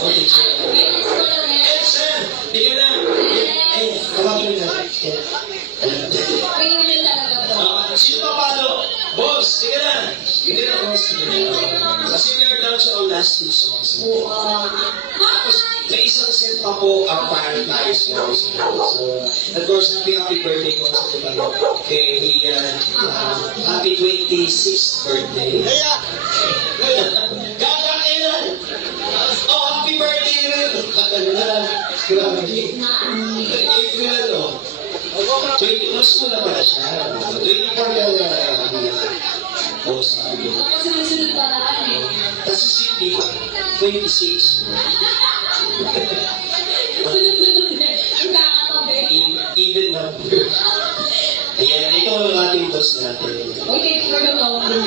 Okay, sir. Sir, tingnan na. Tawagin mo na. Sino papalo? Boss, tingnan na. Tingnan na, boss. Kasi meron lang siya ang last two songs. Tapos, may isang set pa po ang Paradise Songs. So, of course, happy birthday ko sa Tupalo. Kay Ian, happy 26th birthday. Kakailan! Oh, happy birthday rin! Grabe. April, no? 20 plus ko na pala siya. 24 ka na. Oo, sabi ko. Tapos si Cindy, 26. Even number. Ayan, ito ang ating boss natin. Okay, for the moment,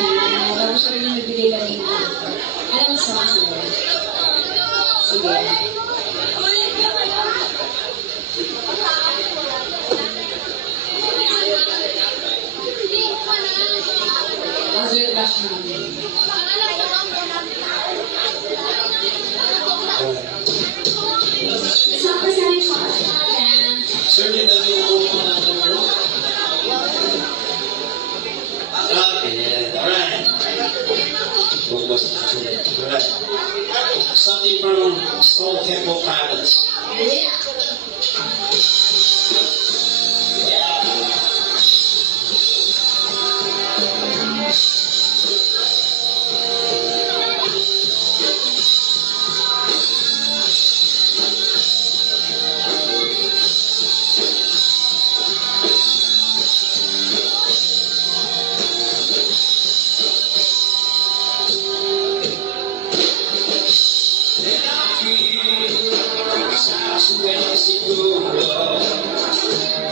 tapos siya rin yung nagbigay na rin. Anong songs mo? Sige. Azul Rush namin. Isang pasahin mo kasi natin. Sir, din na yung mga natin mo. Alright. Alright. Something from Stone Temple Pilots. And I feel it's time to rest it go.